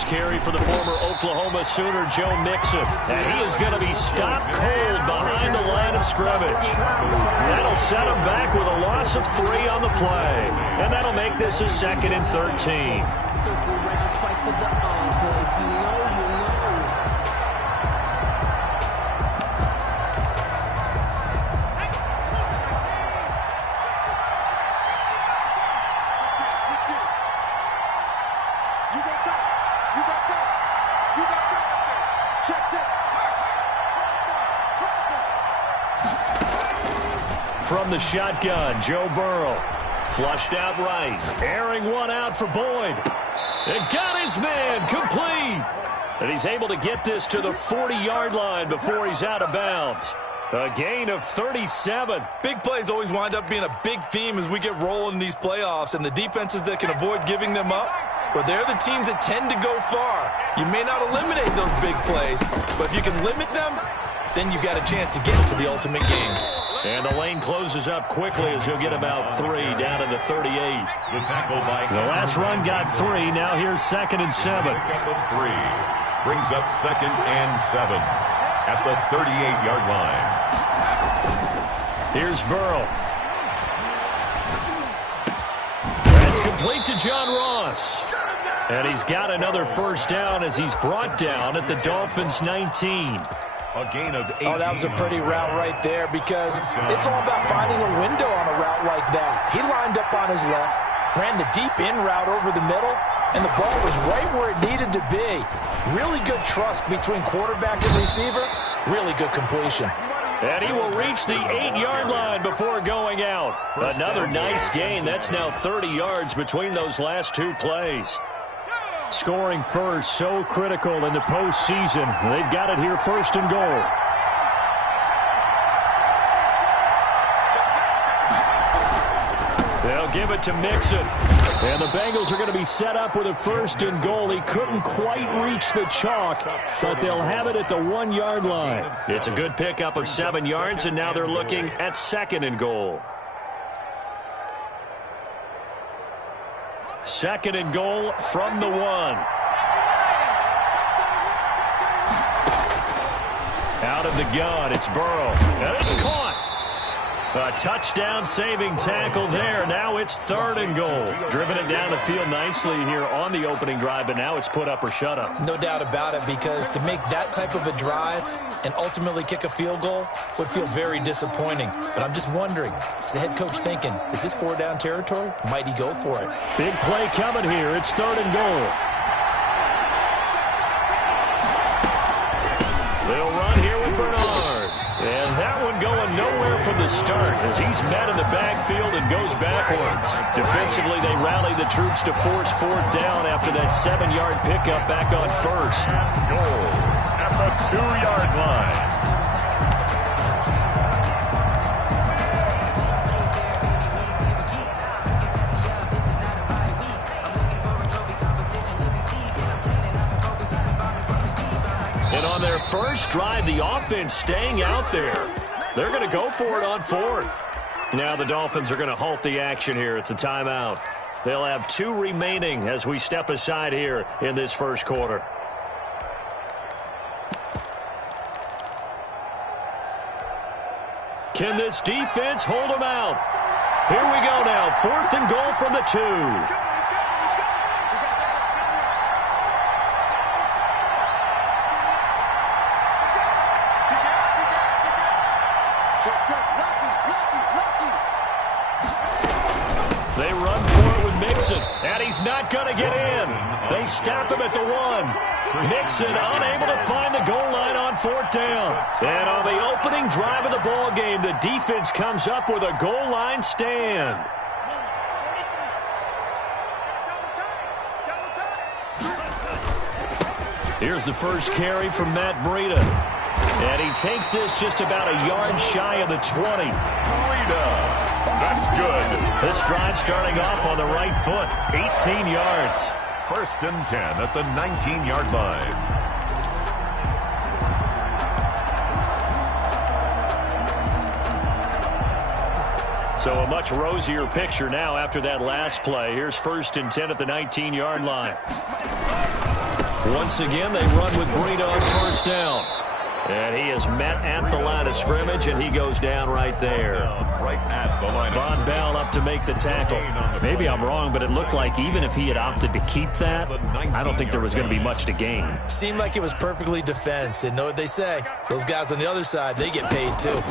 first carry for the former Oklahoma Sooner, Joe Mixon. And he is going to be stopped cold behind the line of scrimmage. That'll set him back with a loss of 3 on the play. And that'll make this a 2nd and 13. From the shotgun, Joe Burrow. Flushed out right. Airing one out for Boyd. And got his man complete. And he's able to get this to the 40-yard line before he's out of bounds. A gain of 37. Big plays always wind up being a big theme as we get rolling in these playoffs. And the defenses that can avoid giving them up, well, they're the teams that tend to go far. You may not eliminate those big plays, but if you can limit them, then you've got a chance to get to the ultimate game. And the lane closes up quickly as he'll get about 3 down to the 38. The tackle by the last run got 3. Now here's 2nd and 7. Pickup of 3. Brings up 2nd and 7 at the 38-yard line. Here's Burrow. That's complete to John Ross. And he's got another first down as he's brought down at the Dolphins' 19. A gain of 18. Oh, that was a pretty route right there because it's all about finding a window on a route like that. He lined up on his left, ran the deep in route over the middle, and the ball was right where it needed to be. Really good trust between quarterback and receiver. Really good completion. And he will reach the 8-yard line before going out. Another nice gain. That's now 30 yards between those last 2 plays. Scoring first, so critical in the postseason. They've got it here, 1st and goal. They'll give it to Mixon. And the Bengals are going to be set up with a 1st and goal. He couldn't quite reach the chalk, but they'll have it at the 1-yard line. It's a good pickup of 7 yards, and now they're looking at 2nd and goal. 2nd and goal from the 1. Out of the gun, it's Burrow. And it's caught. A touchdown-saving tackle there. Now it's 3rd and goal. Driven it down the field nicely here on the opening drive, but now it's put up or shut up. No doubt about it, because to make that type of a drive and ultimately kick a field goal would feel very disappointing. But I'm just wondering, is the head coach thinking, is this 4-down territory? Might he go for it? Big play coming here. It's 3rd and goal. They'll run here with Bernard. And that one going nowhere from the start as he's met in the backfield and goes backwards. Defensively, they rally the troops to force 4th down after that 7-yard pickup back on 1st. Goal at the 2-yard line. And on their first drive, the offense staying out there. They're going to go for it on 4th. Now the Dolphins are going to halt the action here. It's a timeout. They'll have 2 remaining as we step aside here in this first quarter. Can this defense hold them out? Here we go now. 4th and goal from the 2. They run for it with Mixon, and he's not going to get in. They stop him at the 1. Mixon unable to find the goal line on 4th down. And on the opening drive of the ball game, the defense comes up with a goal line stand. Here's the first carry from Matt Breida. And he takes this just about a yard shy of the 20. Breida. That's good. This drive starting off on the right foot. 18 yards. 1st and 10 at the 19-yard line. So a much rosier picture now after that last play. Here's 1st and 10 at the 19-yard line. Once again, they run with Breida on first down. And he is met at the line of scrimmage, and he goes down right there. Right at the line. Von Bell up to make the tackle. Maybe I'm wrong, but it looked like even if he had opted to keep that, I don't think there was going to be much to gain. Seemed like it was perfectly defense. And know what they say? Those guys on the other side, they get paid too.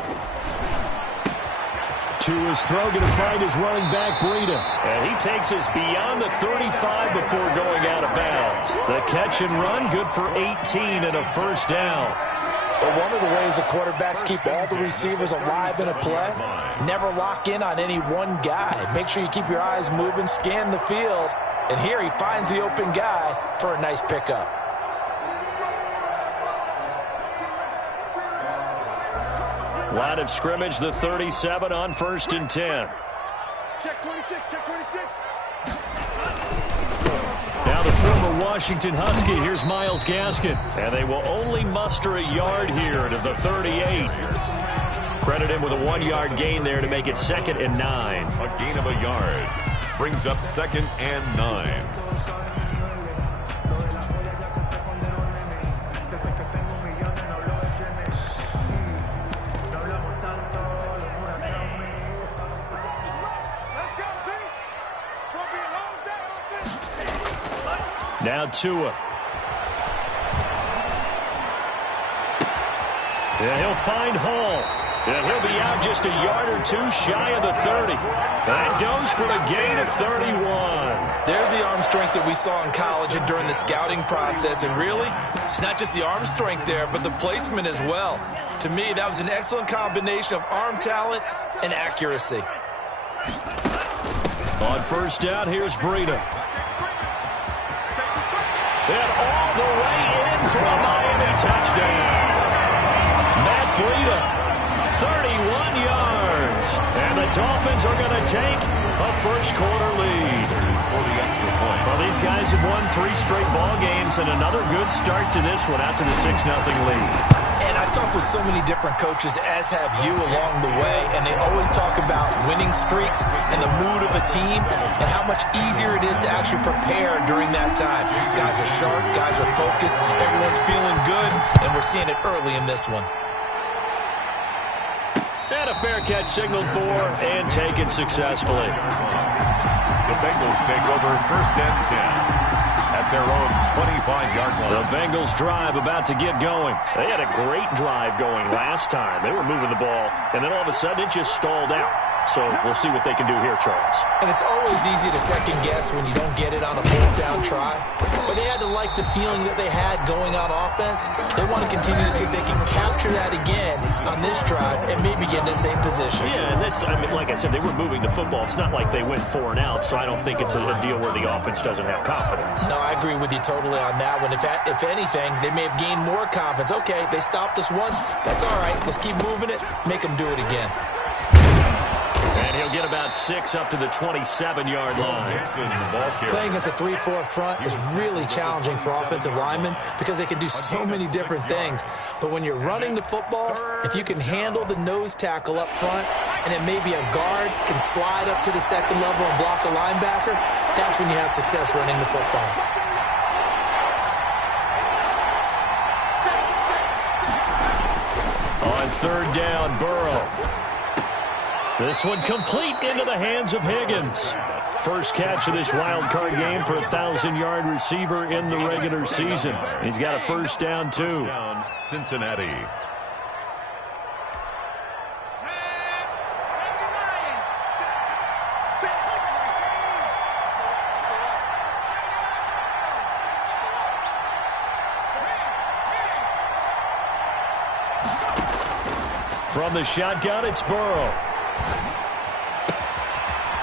To his throw, going to find his running back, Breida. And he takes us beyond the 35 before going out of bounds. The catch and run, good for 18 and a first down. Well, one of the ways the quarterbacks keep all the receivers alive in a play, never lock in on any one guy. Make sure you keep your eyes moving, scan the field, and here he finds the open guy for a nice pickup. Line of scrimmage, the 37 on 1st and 10. Check 26, check 26. Now the former Washington Husky, here's Myles Gaskin. And they will only muster a yard here to the 38. Credit him with a 1-yard gain there to make it 2nd and 9. A gain of a yard. Brings up 2nd and 9. Now Tua. Yeah, he'll find Hall. And he'll be out just a yard or two shy of the 30. That goes for a gain of 31. There's the arm strength that we saw in college and during the scouting process. And really, it's not just the arm strength there, but the placement as well. To me, that was an excellent combination of arm talent and accuracy. On first down, here's Breida. And all the way in for a Miami touchdown. Matt Breida, 31 yards. And the Dolphins are going to take a first-quarter lead. For the extra point. Well, these guys have won 3 straight ball games, and another good start to this one out to the 6-0 lead. And I've talked with so many different coaches, as have you, along the way, and they always talk about winning streaks and the mood of a team and how much easier it is to actually prepare during that time. Guys are sharp, guys are focused, everyone's feeling good, and we're seeing it early in this one. And a fair catch signaled for and taken successfully. The Bengals take over 1st and 10. At their own 25-yard line. The Bengals drive about to get going. They had a great drive going last time. They were moving the ball, and then all of a sudden it just stalled out. So we'll see what they can do here, Charles. And it's always easy to second-guess when you don't get it on a 4th-down try. But they had to like the feeling that they had going on offense. They want to continue to see if they can capture that again on this drive and maybe get in the same position. Yeah, and that's, I mean, like I said, they were moving the football. It's not like they went 4 and out, so I don't think it's a deal where the offense doesn't have confidence. No, I agree with you totally on that one. If anything, they may have gained more confidence. Okay, they stopped us once. That's all right. Let's keep moving it. Make them do it again. And he'll get about 6 up to the 27-yard line. Playing against a 3-4 front is really challenging for offensive linemen because they can do so many different things. But when you're running the football, if you can handle the nose tackle up front and then maybe a guard can slide up to the 2nd level and block a linebacker, that's when you have success running the football. On 3rd down, Burrow. This one complete into the hands of Higgins. First catch of this wild card game for a 1,000-yard receiver in the regular season. He's got a first down, too. Cincinnati. From the shotgun, it's Burrow.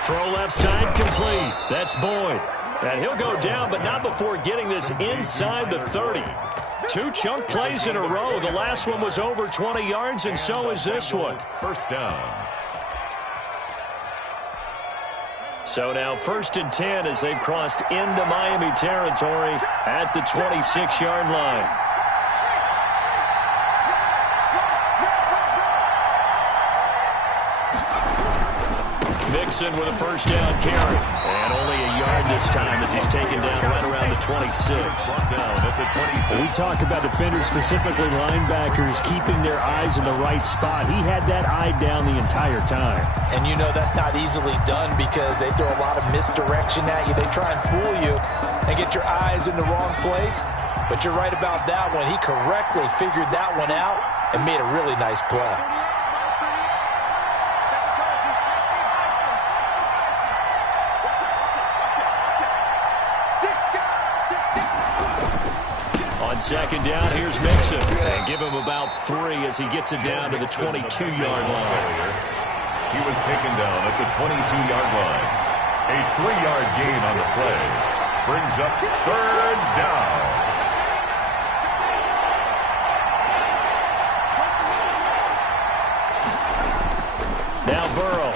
Throw left side complete. That's Boyd. And he'll go down, but not before getting this inside the 30. 2 chunk plays in a row. The last one was over 20 yards, and so is this one. First down. So now 1st and 10 as they've crossed into Miami territory at the 26-yard line. Mixon with a first down carry. And only a yard this time as he's taken down right around the 26. Down at the 26. We talk about defenders, specifically linebackers, keeping their eyes in the right spot. He had that eye down the entire time. And you know that's not easily done because they throw a lot of misdirection at you. They try and fool you and get your eyes in the wrong place. But you're right about that one. He correctly figured that one out and made a really nice play. On second down, here's Mixon. And give him about 3 as he gets it down to the 22-yard line. He was taken down at the 22-yard line. A 3-yard gain on the play. Brings up third down. Now Burrow.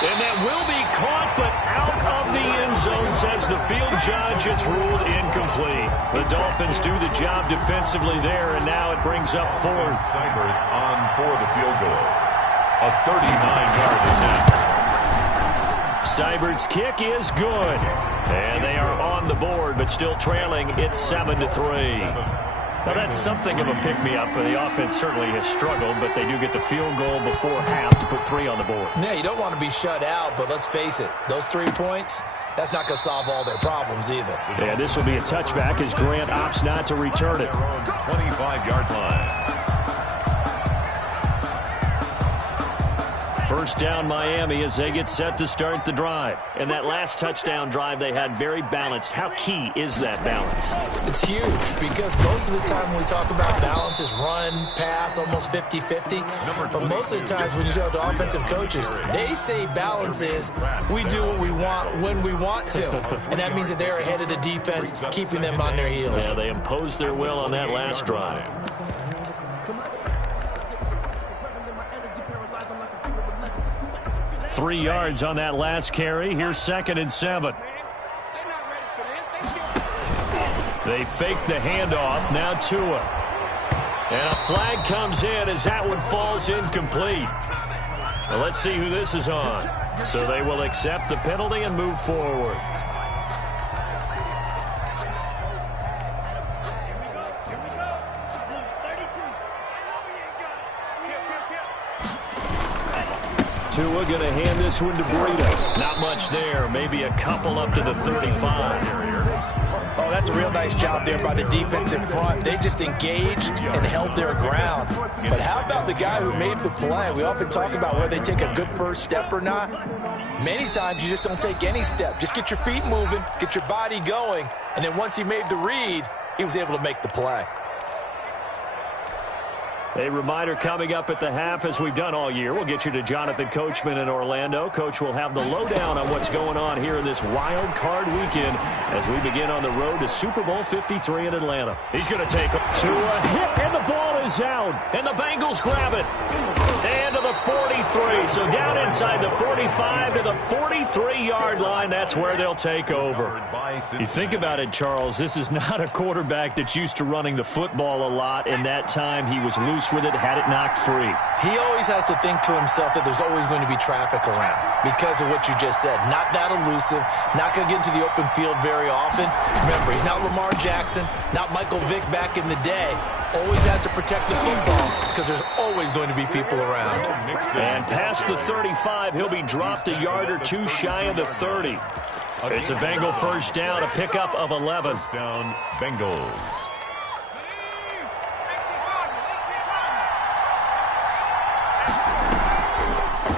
And that will be caught, but out of the end zone, says the field judge. It's ruled incomplete. The Dolphins do the job defensively there, and now it brings up fourth. Seibert on for the field goal. A 39-yard attempt. Seibert's kick is good. And they are on the board, but still trailing. It's 7-3. Now, that's something of a pick-me-up. The offense certainly has struggled, but they do get the field goal before half to put 3 on the board. Yeah, you don't want to be shut out, but let's face it, those 3 points, that's not going to solve all their problems either. Yeah, this will be a touchback as Grant opts not to return it. 25-yard line. First down Miami as they get set to start the drive. And that last touchdown drive they had very balanced. How key is that balance? It's huge because most of the time when we talk about balance is run, pass, almost 50-50. But most of the times when you talk to offensive coaches, they say balance is we do what we want when we want to. And that means that they're ahead of the defense, keeping them on their heels. Yeah, they imposed their will on that last drive. 3 yards on that last carry. Here's 2nd and 7. They fake the handoff. Now Tua. And a flag comes in as that one falls incomplete. Well, let's see who this is on. So they will accept the penalty and move forward. Tua going to hand this one to Breida. Not much there. Maybe a couple up to the 35. Oh, that's a real nice job there by the defensive front. They just engaged and held their ground. But how about the guy who made the play? We often talk about whether they take a good first step or not. Many times you just don't take any step. Just get your feet moving, get your body going, and then once he made the read, he was able to make the play. A reminder coming up at the half, as we've done all year. We'll get you to Jonathan Coachman in Orlando. Coach will have the lowdown on what's going on here in this wild card weekend as we begin on the road to Super Bowl 53 in Atlanta. He's going to take to a hit, and the ball is out. And the Bengals grab it. And to the 43. So down inside the 45 to the 43-yard line. That's where they'll take over. You think about it, Charles. This is not a quarterback that's used to running the football a lot. And that time he was loose with it, had it knocked free. He always has to think to himself that there's always going to be traffic around because of what you just said. Not that elusive, not going to get into the open field very often. Remember, he's not Lamar Jackson, not Michael Vick back in the day. Always has to protect the football because there's always going to be people around. And past the 35, he'll be dropped a yard or two shy of the 30. It's a Bengal first down, a pickup of 11. First down, Bengals.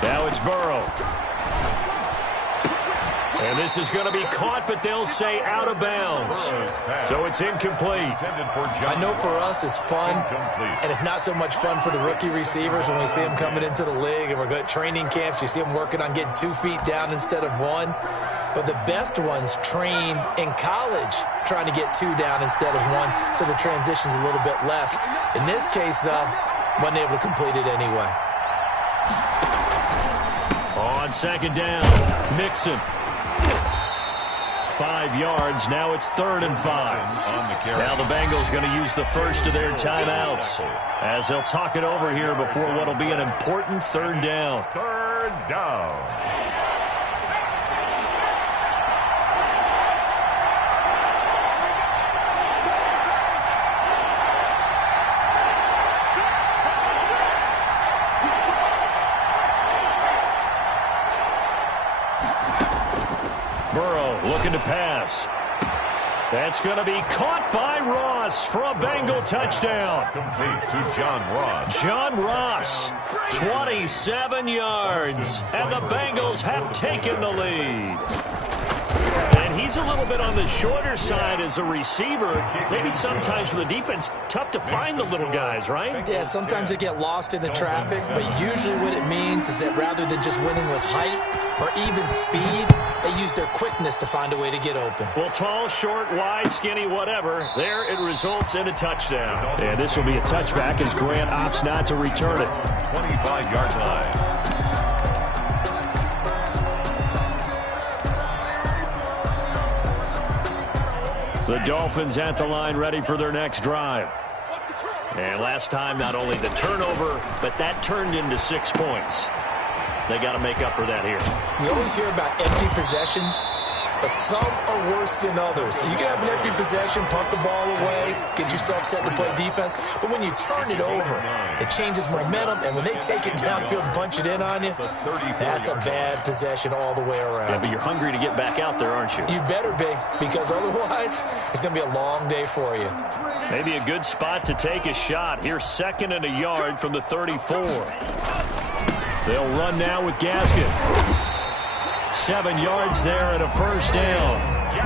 Now it's Burrow. And this is going to be caught, but they'll say out of bounds. So it's incomplete. I know for us it's fun, and it's not so much fun for the rookie receivers when we see them coming into the league and we're going to training camps. You see them working on getting 2 feet down instead of 1. But the best ones train in college trying to get 2 down instead of 1, so the transition's a little bit less. In this case, though, wasn't able to complete it anyway. On second down, Mixon. 5 yards. Now it's 3rd and 5. Now the Bengals going to use the first of their timeouts as they'll talk it over here before what will be an important 3rd down. 3rd down. Looking to pass. That's going to be caught by Ross for a Bengal touchdown. Complete to John Ross. John Ross, 27 yards, and the Bengals have taken the lead. And he's a little bit on the shorter side as a receiver. Maybe sometimes for the defense, tough to find the little guys, right? Yeah, sometimes they get lost in the traffic, but usually what it means is that rather than just winning with height or even speed, they use their quickness to find a way to get open. Well, tall, short, wide, skinny, whatever, there it results in a touchdown. And this will be a touchback as Grant opts not to return it. 25-yard line. The Dolphins at the line ready for their next drive. And last time, not only the turnover, but that turned into 6 points. They got to make up for that here. You always hear about empty possessions, but some are worse than others. You can have an empty possession, punt the ball away, get yourself set to play defense, but when you turn it over, it changes momentum, and when they take it downfield and punch it in on you, that's a bad possession all the way around. Yeah, but you're hungry to get back out there, aren't you? You better be, because otherwise, it's going to be a long day for you. Maybe a good spot to take a shot. Here's 2nd and a yard from the 34. They'll run now with Gaskin. 7 yards there and a 1st down.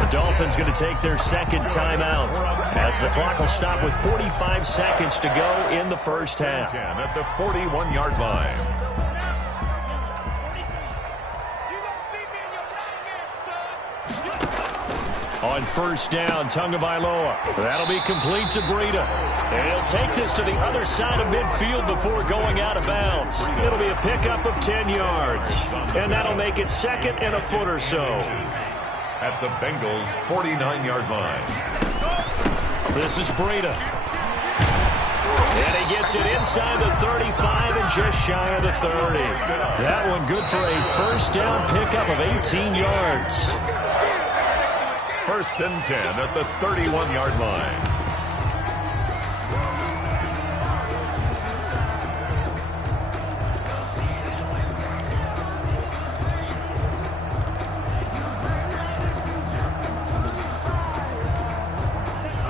The Dolphins going to take their 2nd timeout as the clock will stop with 45 seconds to go in the 1st half. At the 41-yard line. On 1st down, Tagovailoa. That'll be complete to Breida. And he'll take this to the other side of midfield before going out of bounds. It'll be a pickup of 10 yards. And that'll make it 2nd and a foot or so. At the Bengals' 49-yard line. This is Breida. And he gets it inside the 35 and just shy of the 30. That one good for a 1st down pickup of 18 yards. 1st and 10 at the 31-yard line.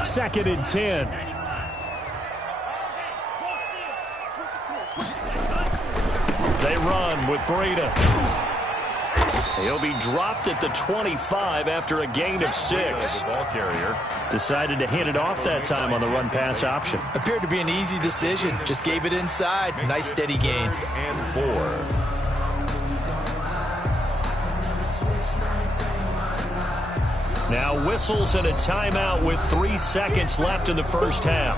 Second and 10. They run with Breida. He'll be dropped at the 25 after a gain of 6. Ball carrier decided to hand it off that time on the run-pass option. Appeared to be an easy decision. Just gave it inside. Nice steady gain. and 4. Now whistles and a timeout with 3 seconds left in the 1st half.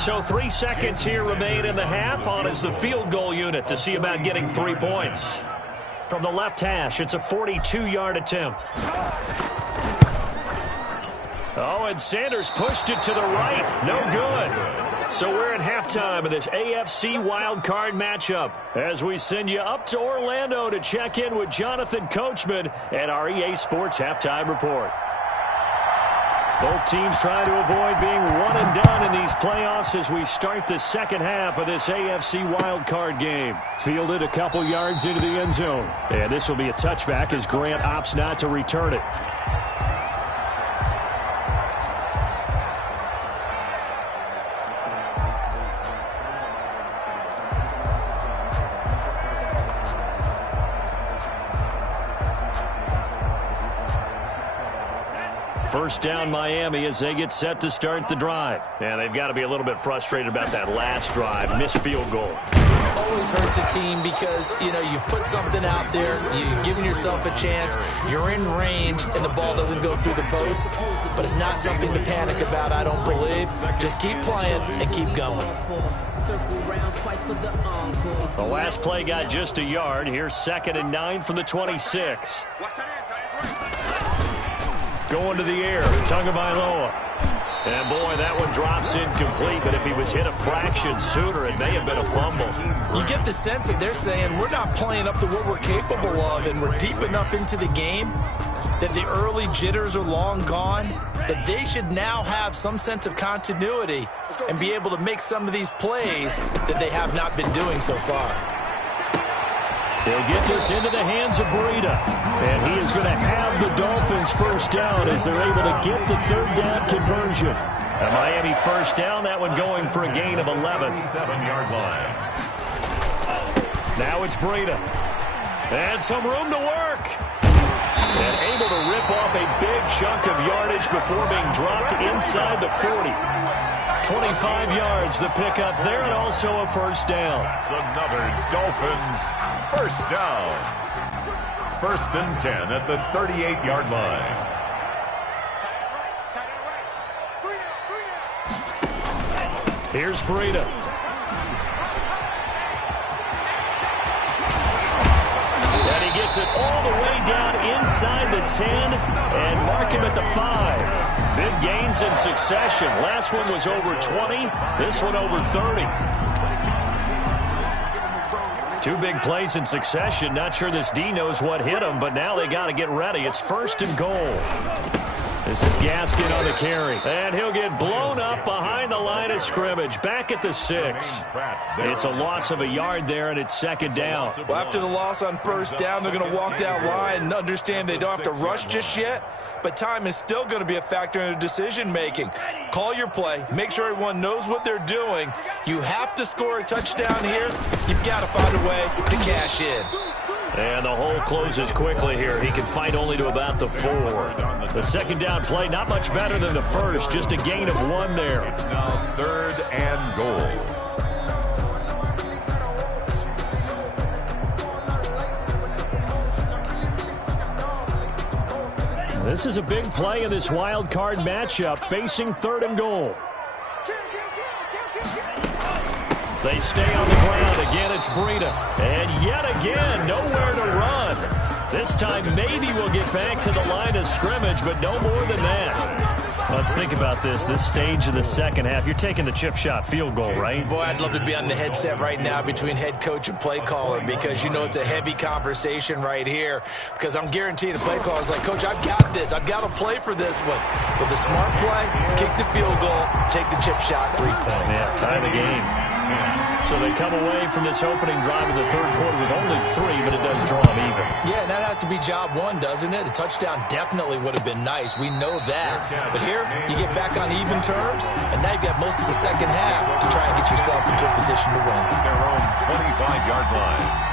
So 3 seconds here remain in the half. On is the field goal unit to see about getting 3 points. From the left hash, it's a 42-yard attempt. Oh, and Sanders pushed it to the right. No good. So we're at halftime of this AFC wildcard matchup as we send you up to Orlando to check in with Jonathan Coachman and our EA Sports Halftime Report. Both teams trying to avoid being one and done in these playoffs as we start the second half of this AFC wildcard game. Fielded a couple yards into the end zone. And this will be a touchback as Grant opts not to return it. First down Miami as they get set to start the drive. And they've got to be a little bit frustrated about that last drive. Missed field goal. Always hurts a team because, you know, you've put something out there, you've given yourself a chance, you're in range, and the ball doesn't go through the post. But it's not something to panic about, I don't believe. Just keep playing and keep going. The last play got just a yard. Here's 2nd and 9 from the 26. Going to the air, Tagovailoa. And, boy, that one drops incomplete, but if he was hit a fraction sooner, it may have been a fumble. You get the sense that they're saying we're not playing up to what we're capable of, and we're deep enough into the game that the early jitters are long gone, that they should now have some sense of continuity and be able to make some of these plays that they have not been doing so far. They'll get this into the hands of Breida. And he is going to have the Dolphins first down as they're able to get the 3rd down conversion. A Miami first down, that one going for a gain of 11. 7-yard line. Now it's Breida. And some room to work. And able to rip off a big chunk of yardage before being dropped inside the 40. 25 yards the pickup there, and also a first down. That's another Dolphins first down. 1st and 10 at the 38-yard line. Here's Breida. And he gets it all the way down inside the 10 and mark him at the 5. Big gains in succession. Last one was over 20. This one over 30. 2 big plays in succession. Not sure this D knows what hit him, but now they got to get ready. It's 1st and goal. This is Gaskin on the carry. And he'll get blown up behind the line of scrimmage. Back at the 6. It's a loss of a yard there, and it's 2nd down. Well, after the loss on first down, they're going to walk that line and understand they don't have to rush just yet. But time is still going to be a factor in their decision-making. Call your play. Make sure everyone knows what they're doing. You have to score a touchdown here. You've got to find a way to cash in. And the hole closes quickly here. He can fight only to about the 4. The 2nd down play, not much better than the first. Just a gain of 1 there. Now 3rd and goal. This is a big play in this wild card matchup, facing 3rd and goal. They stay on the ground. Again, it's Breida. And yet again, nowhere to run. This time, maybe we'll get back to the line of scrimmage, but no more than that. Let's think about this stage of the 2nd half. You're taking the chip shot field goal, right? Boy, I'd love to be on the headset right now between head coach and play caller because, you know, it's a heavy conversation right here because I'm guaranteeing the play caller is like, Coach, I've got this. I've got to play for this one. But the smart play, kick the field goal, take the chip shot, 3 points. Yeah, tie the game. So they come away from this opening drive in the 3rd quarter with only 3, but it does draw them even. Yeah, and that has to be job 1, doesn't it? A touchdown definitely would have been nice. We know that. But here, you get back on even terms, and now you've got most of the 2nd half to try and get yourself into a position to win. Their own 25-yard line.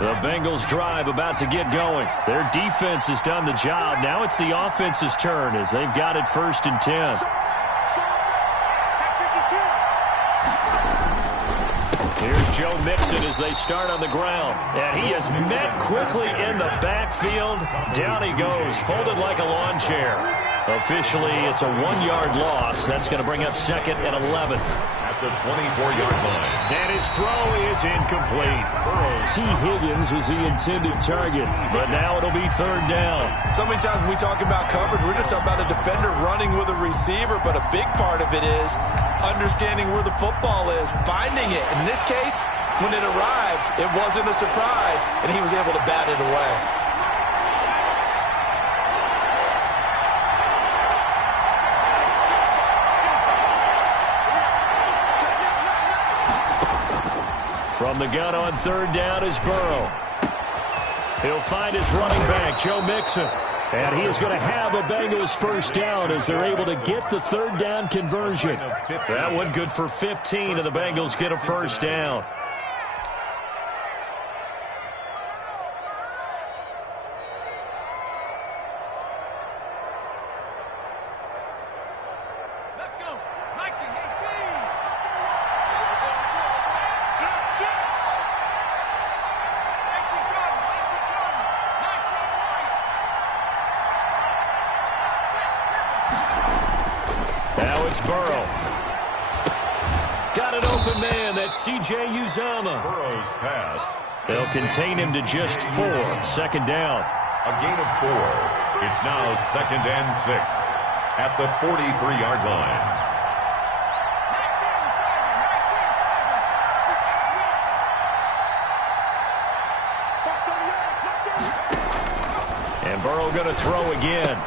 The Bengals drive about to get going. Their defense has done the job. Now it's the offense's turn as they've got it 1st and 10. Here's Joe Mixon as they start on the ground. And he is met quickly in the backfield. Down he goes, folded like a lawn chair. Officially, it's a 1-yard loss. That's going to bring up 2nd and 11. The 24-yard line. And his throw is incomplete. T. Higgins was the intended target, but now it'll be 3rd down. So many times when we talk about coverage, we're just talking about a defender running with a receiver, but a big part of it is understanding where the football is, finding it. In this case, when it arrived, it wasn't a surprise, and he was able to bat it away. From the gun on 3rd down is Burrow. He'll find his running back, Joe Mixon. And he is going to have a Bengals first down as they're able to get the 3rd down conversion. That one good for 15, and the Bengals get a first down. Now it's Burrow. Got an open man. That's C.J. Uzomah. Burrow's pass. They'll contain him to just 4. Second down. A gain of 4. It's now 2nd and 6 at the 43-yard line. And Burrow going to throw again.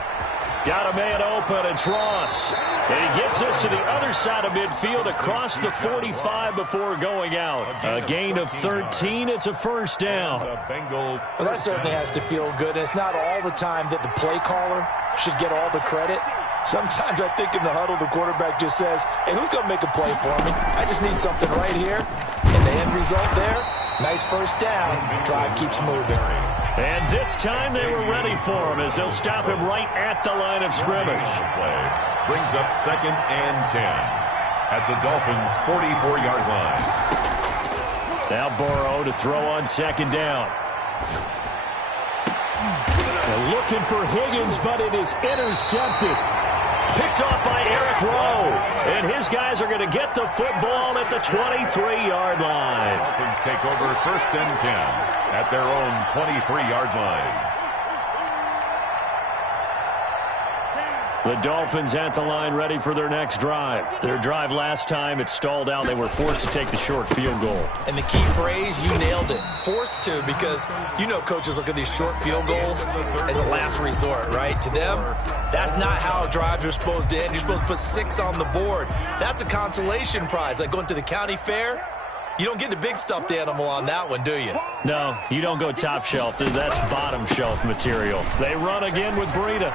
Got a man open. It's Ross. And he gets us to the other side of midfield across the 45 before going out. A gain of 13. It's a first down. Well, that certainly has to feel good. It's not all the time that the play caller should get all the credit. Sometimes I think in the huddle, the quarterback just says, hey, who's going to make a play for me? I just need something right here. And the end result there, nice first down. Drive keeps moving. And this time they were ready for him as they'll stop him right at the line of scrimmage. Brings up 2nd and 10 at the Dolphins' 44-yard line. Now Burrow to throw on second down. They're looking for Higgins, but it is intercepted. Picked off by Eric Rowe. And his guys are going to get the football at the 23-yard line. Dolphins take over 1st and 10 at their own 23-yard line. The Dolphins at the line ready for their next drive. Their drive last time, it stalled out. They were forced to take the short field goal. And the key phrase, you nailed it. Forced to, because you know coaches look at these short field goals as a last resort, right? To them, that's not how drives are supposed to end. You're supposed to put 6 on the board. That's a consolation prize. Like going to the county fair, you don't get the big stuffed animal on that one, do you? No, you don't go top shelf. That's bottom shelf material. They run again with Breida.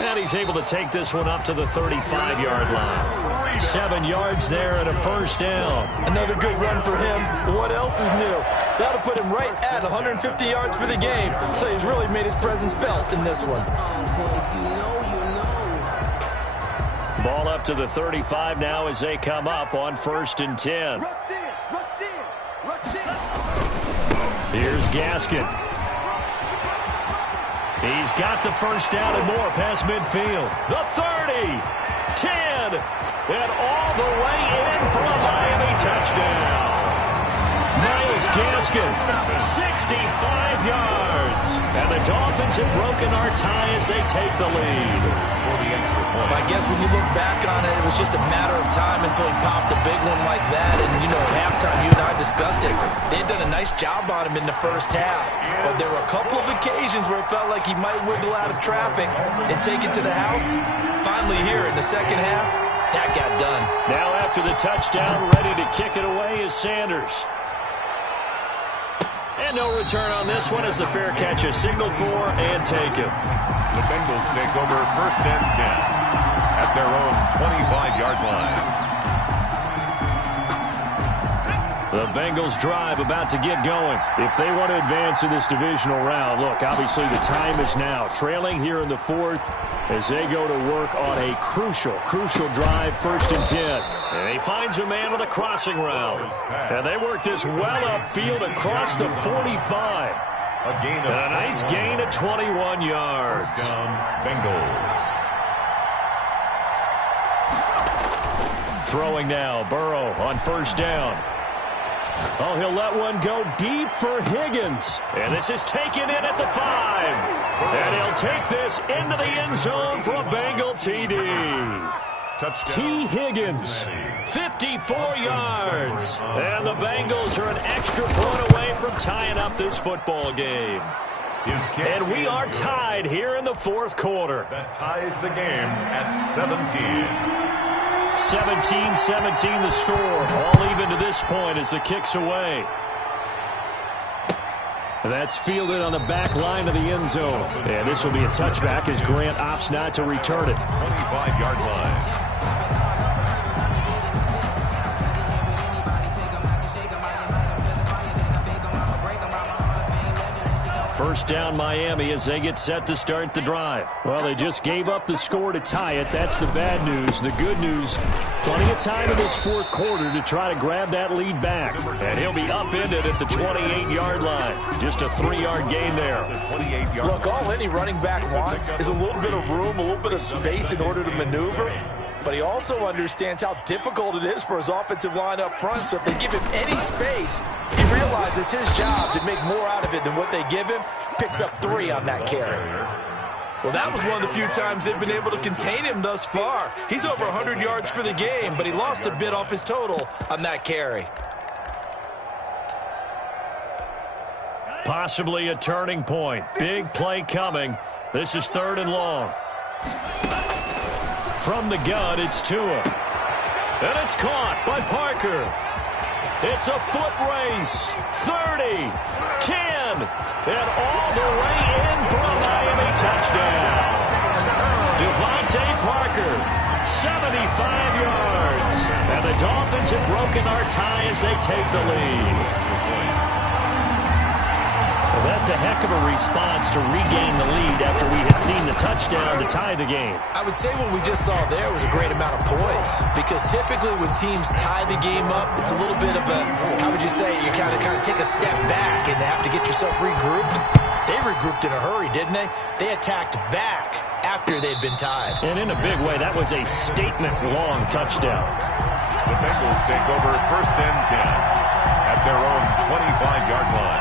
And he's able to take this one up to the 35-yard line. 7 yards there and a first down. Another good run for him. What else is new? That'll put him right at 150 yards for the game. So he's really made his presence felt in this one. Ball up to the 35 now as they come up on 1st and 10. Here's Gaskin. He's got the first down and more past midfield. The 30, 10, and all the way in for a Miami touchdown. Myles Gaskin, 65 yards. And the Dolphins have broken our tie as they take the lead. I guess when you look back on it, it was just a matter of time until he popped a big one like that. And, you know, at halftime, you and I discussed it. They had done a nice job on him in the first half. But there were a couple of occasions where it felt like he might wiggle out of traffic and take it to the house. Finally here in the second half, that got done. Now after the touchdown, ready to kick it away is Sanders. And no return on this one as the fair catch is signaled for and taken. The Bengals take over 1st and 10 at their own 25-yard line. The Bengals drive about to get going. If they want to advance in this divisional round, look, obviously the time is now. Trailing here in the 4th as they go to work on a crucial drive, 1st and 10. And he finds a man with a crossing route. And they work this well upfield across the 45. And a nice gain of 21 yards. Bengals. Throwing now, Burrow on 1st down. Oh, he'll let one go deep for Higgins. And this is taken in at the 5. And he'll take this into the end zone for a Bengal TD. T. Higgins, 54 yards. And the Bengals are an extra point away from tying up this football game. And we are tied here in the 4th quarter. That ties the game at 17. 17-17 the score. All even to this point as the kick's away. That's fielded on the back line of the end zone. And this will be a touchback as Grant opts not to return it. 25-yard line. First down Miami as they get set to start the drive. Well, they just gave up the score to tie it. That's the bad news. The good news, plenty of time in this 4th quarter to try to grab that lead back. And he'll be upended at the 28-yard line. Just a 3-yard gain there. Look, all any running back wants is a little bit of room, a little bit of space in order to maneuver. but he also understands how difficult it is for his offensive line up front. So if they give him any space, he realizes his job to make more out of it than what they give him. Picks up 3 on that carry. Well, that was one of the few times they've been able to contain him thus far. He's over 100 yards for the game, but he lost a bit off his total on that carry. Possibly a turning point. Big play coming. This is 3rd and long. From the gun, it's Tua. And it's caught by Parker. It's a foot race. 30, 10, and all the way in for a Miami touchdown. Devontae Parker, 75 yards. And the Dolphins have broken our tie as they take the lead. Well, that's a heck of a response to regain the lead after we had seen the touchdown to tie the game. I would say what we just saw there was a great amount of poise, because typically when teams tie the game up, it's a little bit of a, how would you say, you kind of take a step back and have to get yourself regrouped. They regrouped in a hurry, didn't they? They attacked back after they'd been tied. And in a big way, that was a statement-long touchdown. The Bengals take over 1st and 10 at their own 25-yard line.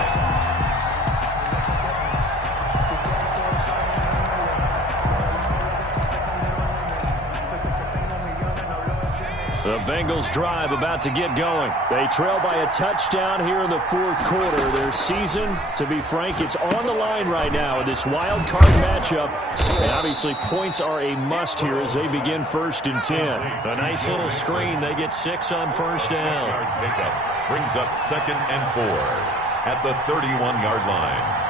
The Bengals drive about to get going. They trail by a touchdown here in the 4th quarter. Their season, to be frank, it's on the line right now in this wild card matchup. And obviously points are a must here as they begin 1st and 10. A nice little screen. They get 6 on 1st down. Pickup brings up 2nd and 4 at the 31-yard line.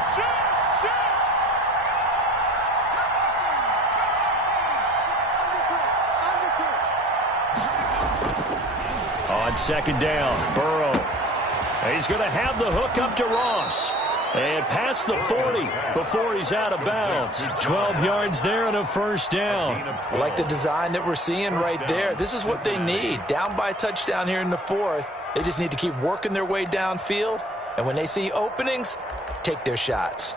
On 2nd down, Burrow. He's going to have the hook up to Ross. And past the 40 before he's out of bounds. 12 yards there and a 1st down. I like the design that we're seeing right there. This is what they need. Down by a touchdown here in the 4th. They just need to keep working their way downfield. And when they see openings, take their shots.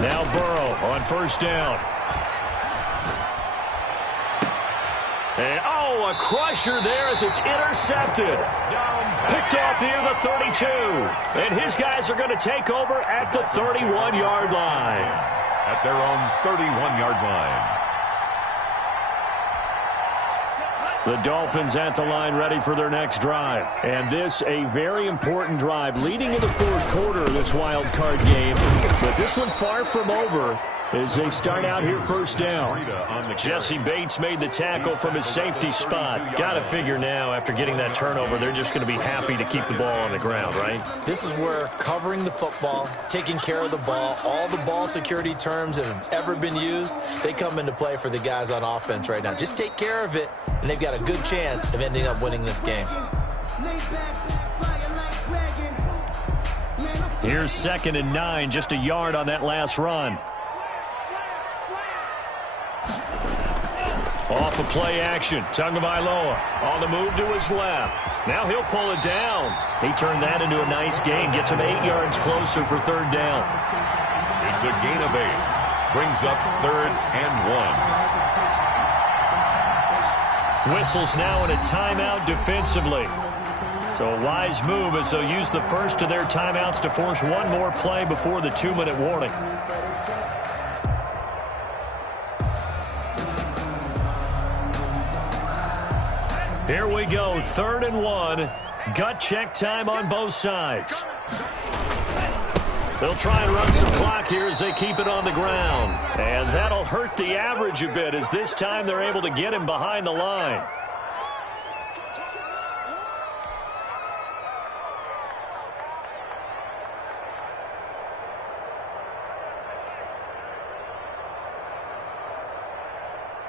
Now Burrow on 1st down. And, oh, a crusher there as it's intercepted. Picked off near the 32. And his guys are going to take over at the 31-yard line. At their own 31-yard line. The Dolphins at the line ready for their next drive. And this a very important drive leading in the 4th quarter of this wild card game. But this one far from over as they start out here 1st down. Jesse Bates made the tackle from his safety spot. Got to figure now after getting that turnover, they're just going to be happy to keep the ball on the ground, right? This is where covering the football, taking care of the ball, all the ball security terms that have ever been used, they come into play for the guys on offense right now. Just take care of it, and they've got a good chance of ending up winning this game. Here's 2nd and 9, just a yard on that last run. Off of play action, Tagovailoa on the move to his left. Now he'll pull it down. He turned that into a nice gain, gets him 8 yards closer for 3rd down. It's a gain of 8. Brings up 3rd and 1. Whistles now in a timeout defensively. So a wise move as they'll use the first of their timeouts to force one more play before the 2-minute warning. Here we go, 3rd and 1. Gut check time on both sides. They'll try and run some clock here as they keep it on the ground. And that'll hurt the average a bit as this time they're able to get him behind the line.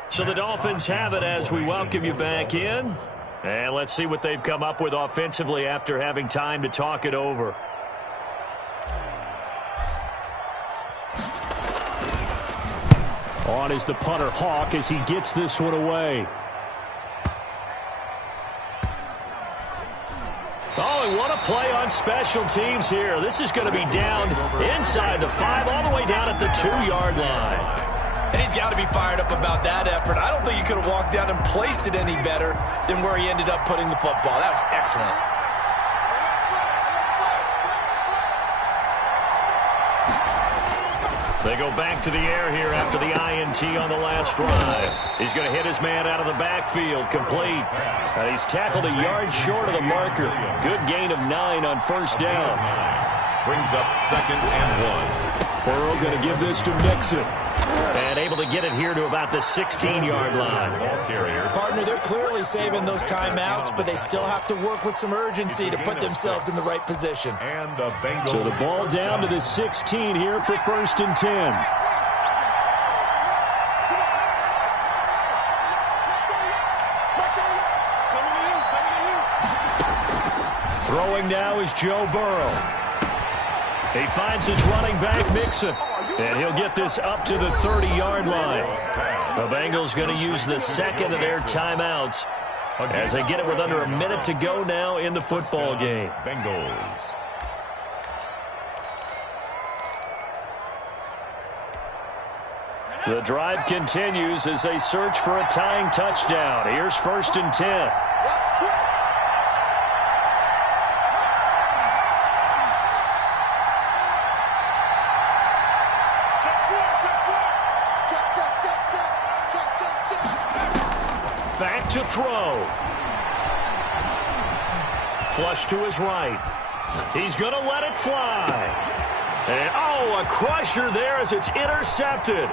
So the Dolphins have it as we welcome you back in. And let's see what they've come up with offensively after having time to talk it over. On is the punter, Hawk, as he gets this one away. Oh, and what a play on special teams here. This is going to be down inside the 5, all the way down at the 2-yard line. And he's got to be fired up about that effort. I don't think he could have walked down and placed it any better than where he ended up putting the football. That was excellent. They go back to the air here after the INT on the last drive. He's going to hit his man out of the backfield, complete. And he's tackled a yard short of the marker. Good gain of 9 on first down. Brings up 2nd and 1. Burrow going to give this to Mixon. And able to get it here to about the 16-yard line. Ball carrier. Partner, they're clearly saving those timeouts, but they still have to work with some urgency to put themselves in the right position. And the Bengals. So the ball down to the 16 here for 1st and 10. Throwing now is Joe Burrow. He finds his running back, Mixon. And he'll get this up to the 30-yard line. The Bengals going to use the second of their timeouts as they get it with under a minute to go now in the football game. Bengals. The drive continues as they search for a tying touchdown. Here's 1st and 10. Back to throw. Flush to his right. He's going to let it fly. And, oh, a crusher there as it's intercepted.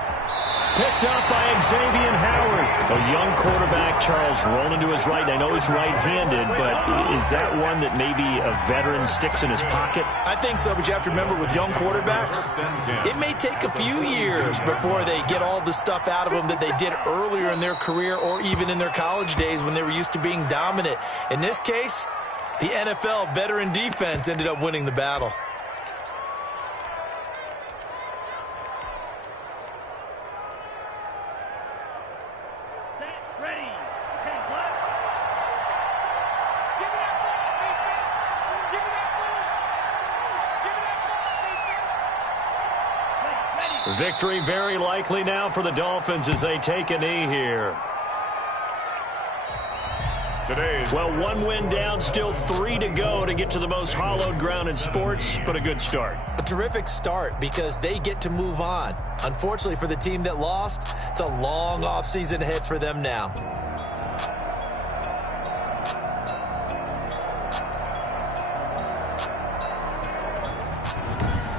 Picked up by Xavier Howard. A young quarterback, Charles, rolling to his right. I know he's right-handed, but is that one that maybe a veteran sticks in his pocket? I think so, but you have to remember with young quarterbacks, it may take a few years before they get all the stuff out of them that they did earlier in their career or even in their college days when they were used to being dominant. In this case, the NFL veteran defense ended up winning the battle. Victory very likely now for the Dolphins as they take a knee here. Well, 1 win down, still 3 to go to get to the most hallowed ground in sports, but a good start. A terrific start because they get to move on. Unfortunately for the team that lost, it's a long offseason ahead for them now.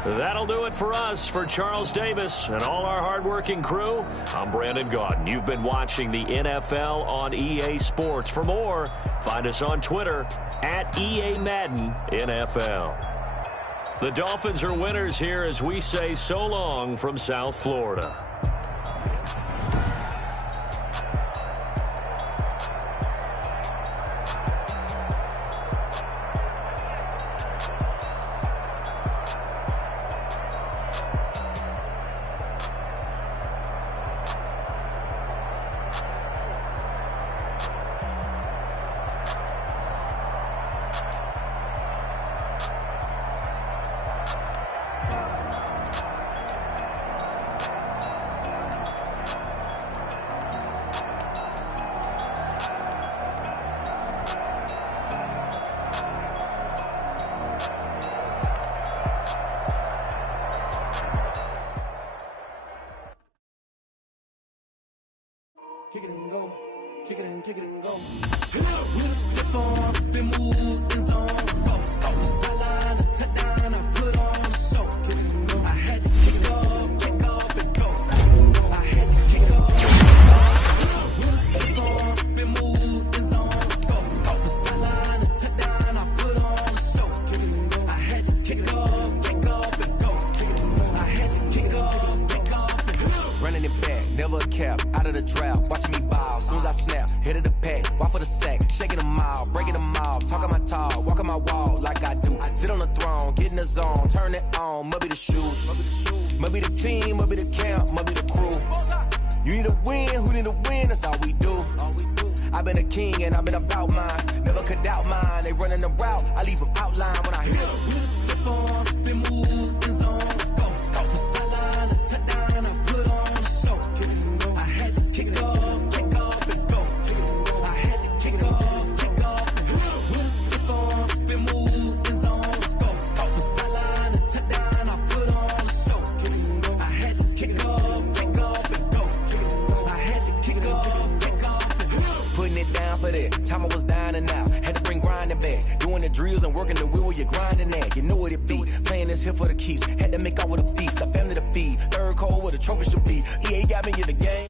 That'll do it for us. For Charles Davis and all our hardworking crew, I'm Brandon Gaudin. You've been watching the NFL on EA Sports. For more, find us on Twitter at EA Madden NFL. The Dolphins are winners here as we say so long from South Florida. Kick it and go. Kick it and go. With a step on, spin move, in zone, go. Off the sideline, a touchdown, I put on a show. Kick it and go. I had to kick off and go. I had to kick off. With a step on, spin move, in zone, go. Off the sideline, a touchdown, I put on a show. Kick it and go. I had to kick off and go. I had to kick off and go. Running it back, never a cap, out of the draft, watching me ball, soon as I snap, hit of the pack, walk for the sack, shaking them out, breaking them off, talking my talk, walking my wall like I do, sit on the throne, get in the zone, turn it on, must be the shoes, must be the team, must be the camp, must be the crew, You need a win, who need a win? That's all we do. I've been a king and I've been about mine. Never could doubt mine. They running the route, I leave them outline when I hit them. We stiff on, spin move, in zone, go. From sideline to touchdown, I put on a show. I had to kick off and go. I had to kick off and go. We stiff on, spin move, in zone, go. From sideline to touchdown, I put on a show. I had to kick off and go. I had to kick off and go. Putting it down for that. Time I was down and out. Had to bring grinding back. Doing the drills and working the wheel where you're grinding at. You know what it be. Playing this here for the keeps. Had to make out with a feast. A family to feed. Third cold where the trophy should be. EA got me in the game.